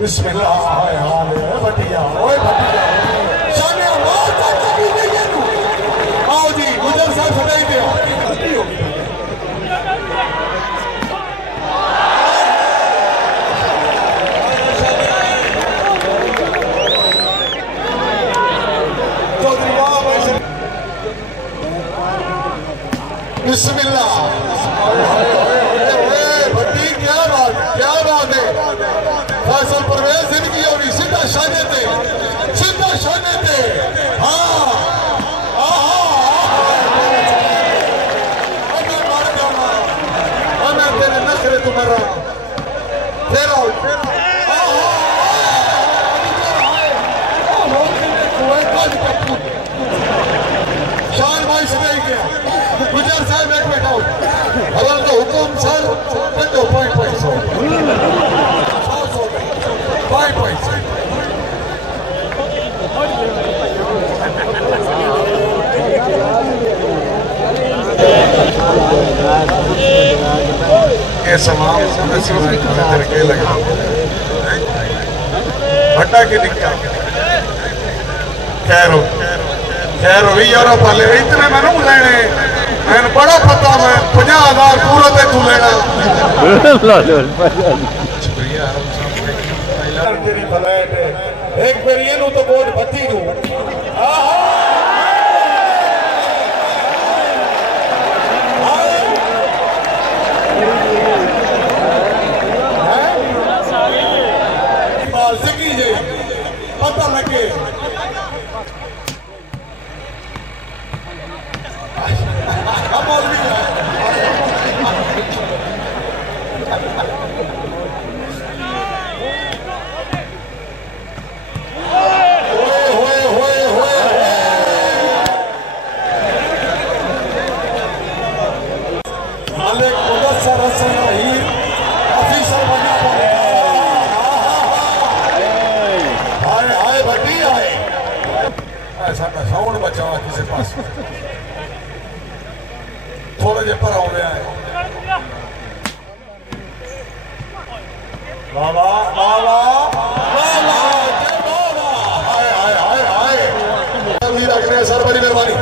बिस्मिल्लाह भटिया ओए भटिया शाने आवाज तक चली गई है तू आओ जी गुजर साहब सदाई पे बिस्मिल्लाह भट्टी क्या बात है फैसल परवेज जिंदगी और सीधा शाने थे हाँ मैं तेरे नखरे तुम्हारा फिर आओ शान भाई सुनाई गया गुजर साहब एक बैठा हो अगर तो हुकुम सर तो पॉइंट भट्टा की निका खैर हुई यूरोप वाले इतने मैनू लेने मैंने बड़ा पता मैं 50,000 पूरा ते तू लेना तेरी फ्लाइट एक बार ये तो बहुत बत्ती दू पता लगे साउंड बचा किसी पास थोड़े जे पर आने आए बाबा बाबा बाबा हाय हाय हाय हाय रखने सर बड़ी मेहरबानी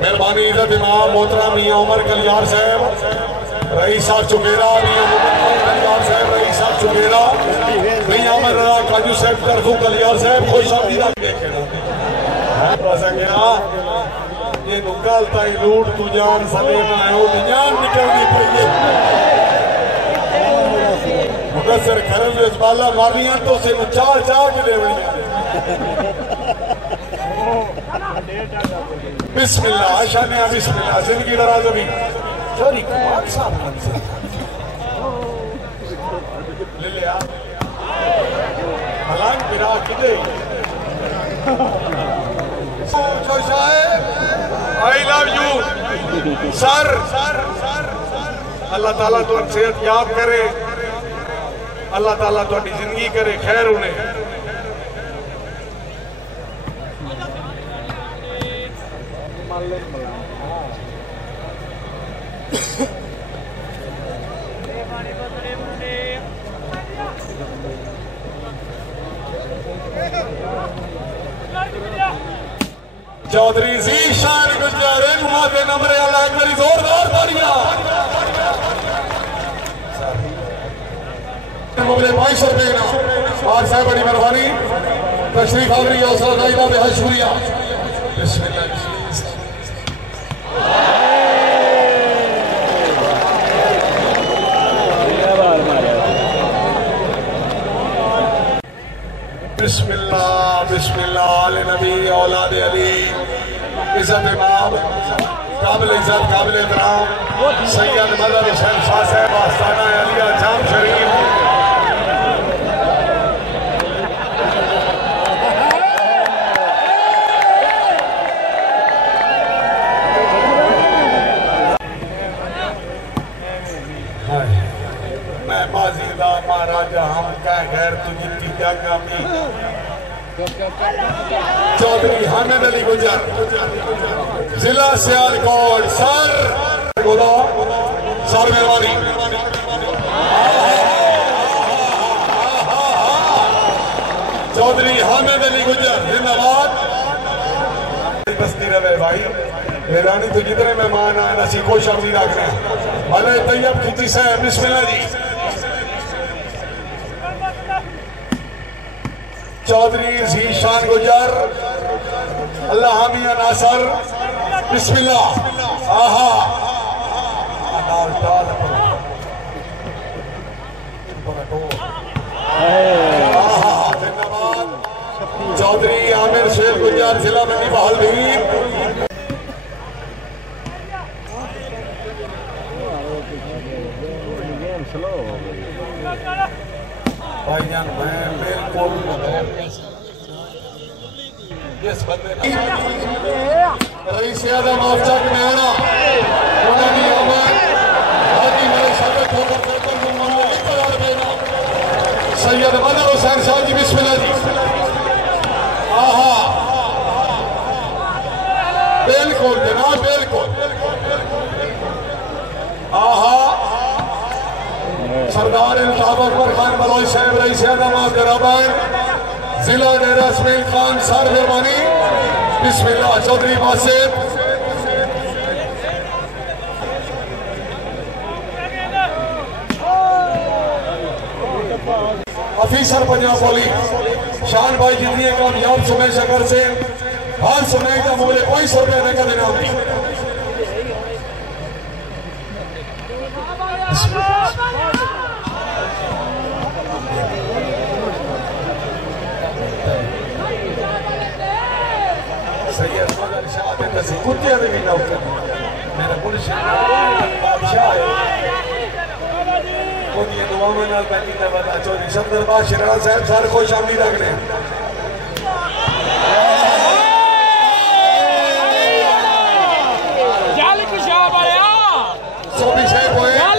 मेहरबानी इज्जत इमाम मोहतरम मियां उमर कलियार साहब रईस साहब चुकेरा मियां कलियार साहब रईस साहब चुकेरा मियां अमर काजू साहब करफू कलियार साहब खुश आमदीद ये नुकल ताई लूट तू जान सलेम आयो जान निकलनी पई मुकसर खरल इस्बाला मारियां तो से चार के देवड़ियां बिस्मिल्लाह शानिया बिस्मिल्लाह जिंदगी दराज अभी चोरी कुमार साहब ले ले आ हलान गिरा किदे आई लव यू सर अल्लाह ताला तो सेहत याब करे अल्लाह ताला थोड़ी जिंदगी करे खैर उन्हें चौधरी ज़ीशान गुजरारे माते नंबर अल्लाह एक बारी जोरदार तालियां मुगले 500 रुपए ना बार साहब बड़ी मेहरबानी तशरीफ आवरी हौसला अफजाई बेहद शुक्रिया बिस्मिल्लाह बिस्मिल्लाह बिस्मिल्लाह अल नबी औलाद अली इज्जत इमाम काबिल इज्जत काबिल एहतराम सैयद मदर हुसैन शाह साहब आस्ताना अलिया जाम शरीफ मैं माजीदा महाराजा हम कह गैर तुझी तीजा कामी चौधरी हामिद अली गुजर जिला सियालकोट सर खुदा सर मेहरबानी चौधरी हामिद अली गुजर जिंदाबाद बस्ती रहे भाई मेहरानी तो जितने मेहमान आए नसी खुश अमदी रखने भले तैयब खिची साहब बिस्मिल्लाह जी चौधरी जीशान गुजर अल्लाह मियां नासर बिस्मिल्लाह आहा चौधरी आमिर शेर गुजर जिला मंडी बहालवीर भाईजान मैं बिल्कुल जिस बंदे रईस आदम अफजल मेहरा उन्होंने हमें हाजी मेरे शब्द ठोकर करकर मुमन्ना करार देना सैयद मदर हुसैन शाह जी बिस्मिल्लाह जी आहा बिल्कुल जनाब बिल्कुल आहा सरदार इल्ताफ अकबर खान बलोच साहब रईस आदम अब्दुर्रहमान जिला डेरा इस्माइल खान सर मेहरबानी बिस्मिल्लाह चौधरी बासित अफीसर पंजाब पुलिस शान भाई जितनी कामयाब सुमेश अगर से हर सुमेश का मूल्य कोई सौ रुपये का देना होगी कुत्ते भी नौकर मेरा पुलिस बादशाह है ये दुआ में नाल पैनी का बता चौधरी सफदर बादशाह राणा साहब सारे खुश आमदीद रखने जाल पेशाब आया सोबी साहब होए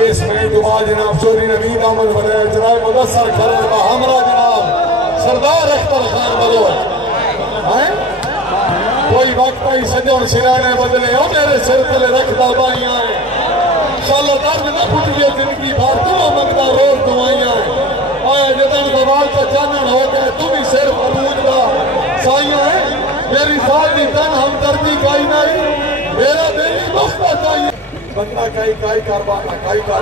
इसमें दुआ जनाब चौधरी नवीद अहमद बने जनाब मुदस्सर खरल हमरा जनाब सरदार अख्तर खान बलोच कोई वक्त आई सजो सिराने बदले हो मेरे सिर तले रखता बाइया शाला दर्द न फुटिए जिंदगी भर तुम मंगता रोज दवाइया आया जदन बवाल का चानन हो गए तुम ही सिर फरूज का साइया है मेरी साथ तन हमदर्दी काई नहीं मेरा दिल ही बसता चाहिए बंदा काई कारबाना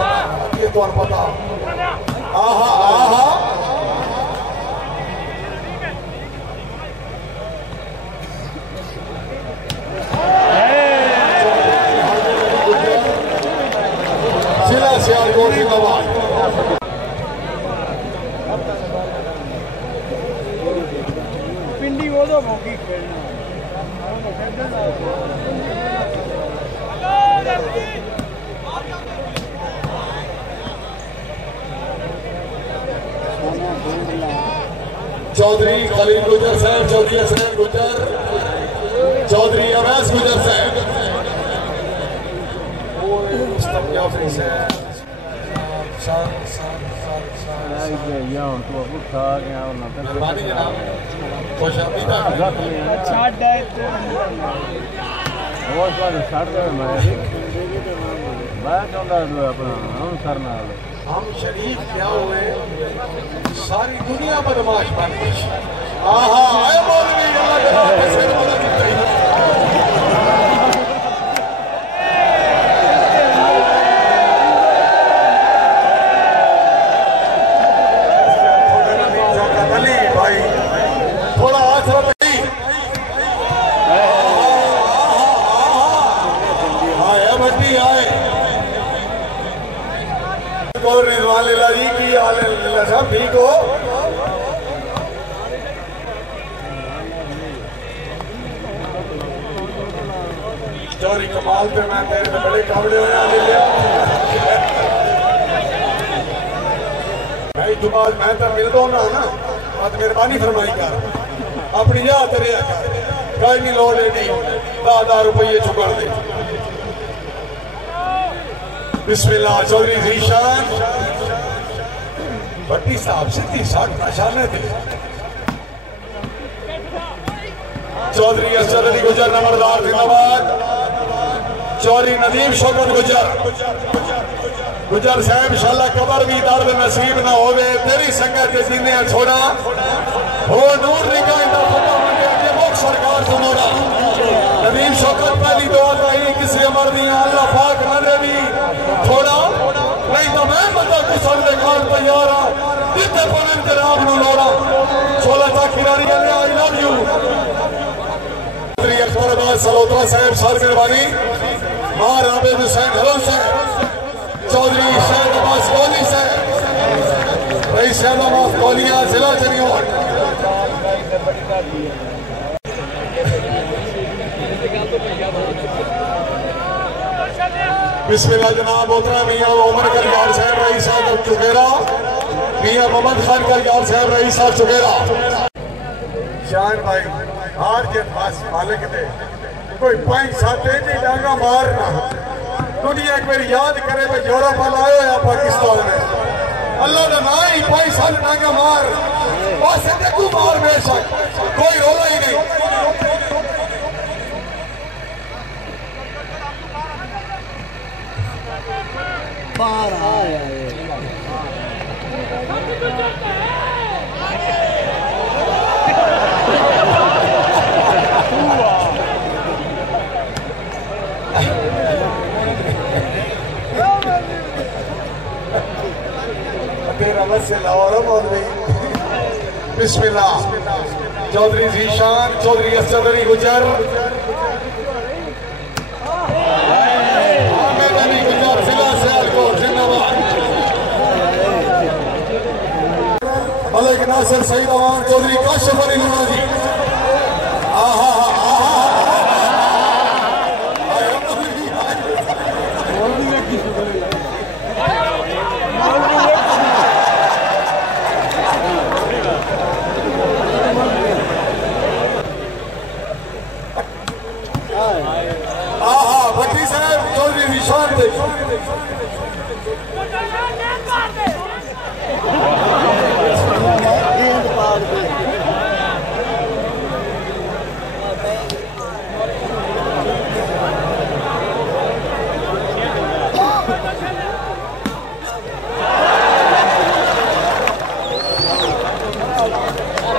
ये तो पता आहा आहा जिला सियालकोट जिंदाबाद पिंडी वो तो भोगी खेलना चौधरी खलील गुजर साहब चौधरी हसनैन गुजर चौधरी अवैस गुजर साहब हम शरीफ क्या हुए सारी दुनिया बदमाश बन गई आहा आए मौलवी अल्लाह के सिर मदद की भाई थोड़ा हाथ आए भट्टी आए रिजवान लीला जी की हाल है साहब, ठीक हो? चोरी कमाल पे मैं तेरे में बड़े काबड़े होने ले लिया भाई। तू आज मैं तो मिल दो ना मत मेहरबानी फरमाई कर अपनी जा तेरे कहीं नहीं लोड़ है नहीं 10,000 रुपये चुकड़ दे। बिस्मिल्लाह। चौधरी जीशान भट्टी साहब सीधी साठ निशाने थे। चौधरी असद अली गुजर नंबरदार जिंदाबाद। चौधरी नदीम शौकत गुजर साहब इंशाल्लाह कबर भी दर्द नसीब ना होवे तेरी संगत जिन्ने छोड़ा वो नूर निकालता पता मंगे के मुख सरकार सुनोड़ा। नदीम शौकत पहली दुआ चाहिए किसी अमर दी अल्लाह पाक न दे भी थोड़ा नहीं तो मैं बंदा कुछ दे खान तैयार हां जिते पवन जनाब नु लोड़ा 16 तक खिलाड़ी ने I love you. Chaudhary Akbar Abbas Salotra साहब सर मेहरबानी मां आबिद हुसैन हलन साहब। चौधरी शहद अब्बास कोहली साहब रईस अब्बास कोहलिया जिला चरियोट। बिस्मिल्लाह जनाब मोहतरम मियां उमर कलयार साहब रईस साहब चुकेरा, मियां मोहम्मद खान कलयार साहब रईस साहब चुकेरा। शान भाई हार के पास मालिक ने कोई 5-7 इंच डांगा मारना दुनिया एक बार याद करे भाई यूरोप आयो या पाकिस्तान में अल्लाह का ना ही 5 डांगा मार बस देखू मार बेशक कोई रोला ही नहीं। बाहर तेरा बस से लाहौर मौलवी। बिस्मिल्लाह। चौधरी जीशान चौधरी असद अली गुजर जिला सियालकोट जिंदाबाद। मलिक नासिर सईद अवान चौधरी काशिफ अली लूणा जी। आहा भट्टी साहब चौधरी निशान दे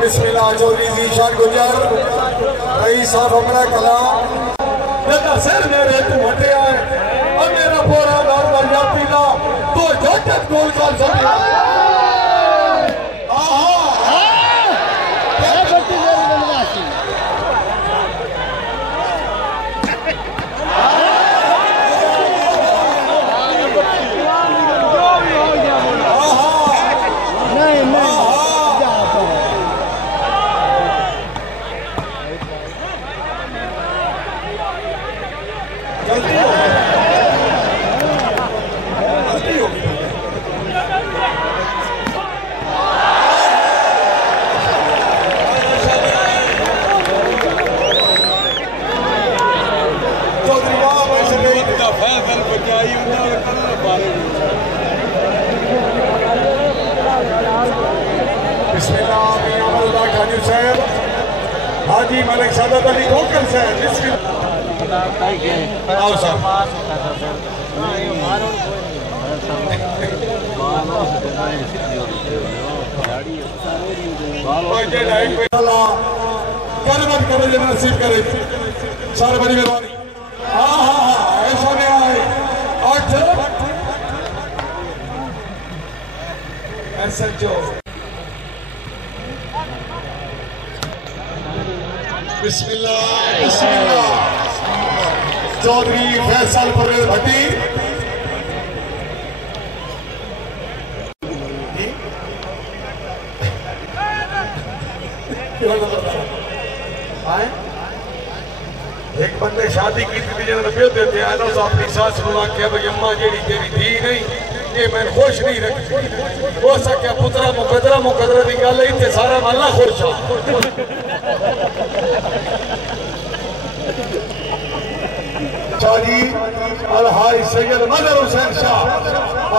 बिस्मिल्लाह। चौधरी जीशान गुजर रईस साहब हमरा कलाम सर मेरे तू हटे आए और मेरा पूरा दर्द दरिया पीला तो झटक गोल कर सके। हाजी मलिक सादत अली खोकर साहब करे नसीब करे सारे बड़ी मेहरबानी। हाँ ऐसा नहीं आए 8 SHO। बिस्मिल्लाह बिस्मिल्लाह। चौधरी फैसल परवेज भट्टी एक बंदे शादी की थी जब प्यो देते आना तो अपनी सास को आख्या भाई अम्मा जेड़ी तेरी धी नहीं ये मैं खुश नहीं रखी हो सके पुत्रा मुकदरा की गल इतने सारा महला खुश आ शादी अलहाज सैयद मदर हुसैन शाह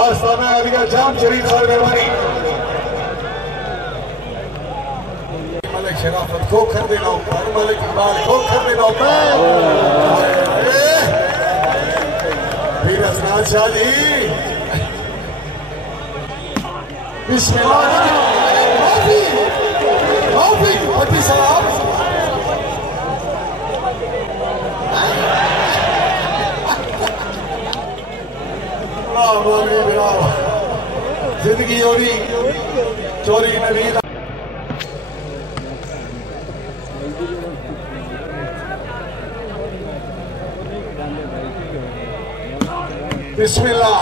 आस्ताना अलिया जाम शरीफ साहब मेहरबानी मलिक शराफत को कर देना ऊपर मलिक इकबाल को कर देना ऊपर वीर असनाद शाह जी बिस्मिल्लाह माफी पति साहब जिंदगी होनी चोरी नबी बिस्मिल्लाह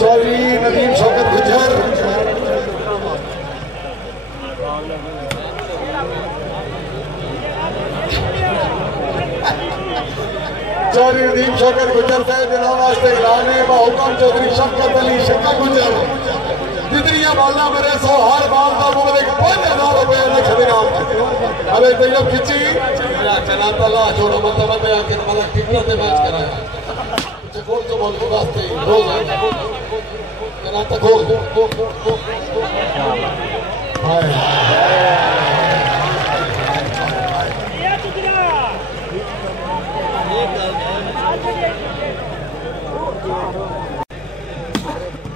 चौधरी नदीम शौकत गुजर चौधरी नदीम शौकत गुजर साहब जिला वास्ते ऐलान है हुक्म चौधरी शफकत अली शक्का गुजर जितनिया बाला मेरे सो हर बाल का मुगल 5000 रुपए रख देना अरे तैयब खिंची चला तला छोड़ो मतलब आखिर मतलब टिकट से मैच कराया खोल तो बोल वास्ते रोज चला तक खोल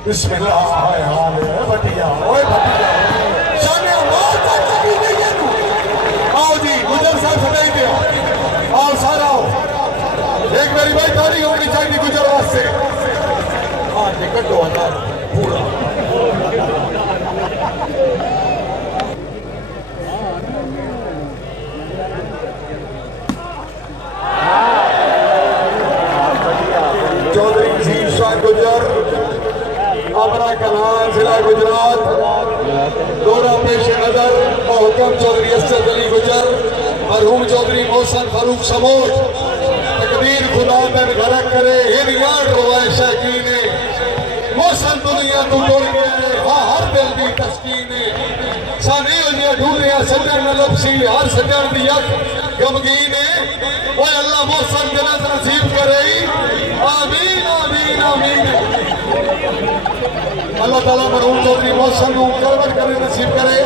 बिस्मिल्लाह भटिया ओए भटिया शाने मार का कभी नहीं है तू आओ जी गुजर साहब सदाई दिया आओ सारा आओ एक मेरी भाई तारीख होनी चाहिए गुजर वास्ते हाँ टिकट दो हजार पूरा चौधरी नसीम शाह गुजर अपना कलान जिला गुजरात दौरा पेश नजर हुक्म चौधरी असद अली गुजर मरहूम चौधरी मोहसन फारूक समोट तकदीर खुदा में घर करे हिरियान रोए शकीने मोहसन दुनिया तू तोड़ गए हाँ हर दिल की तस्कीने सानी उन्हें ढूंढिया सजन न लपसी हर सजन दी अख गमगीने ओए अल्लाह मोहसन जन्नत नसीब करे आमीन आमीन आमीन अल्लाह ताला मरहूम चौधरी मोहसन को करवट करे नसीब करे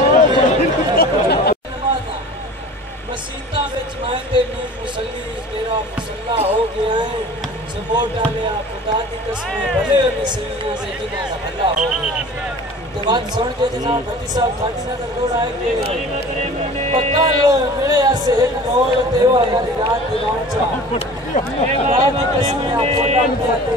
मसीता विच मैं ते नू मुसल्ली तेरा मुसल्ला हो गया है सपोर्ट डालिया खुदा दी कसम भले नसीब से जिना दा भला हो गया ते बात सुन के जनाब भट्टी साहब थाटी नजर दौड़ आए के पक्का लो मिले ऐसे एक मोड़ देवा वाली रात दी रौनचा खुदा दी कसम आप फोटा दिया ते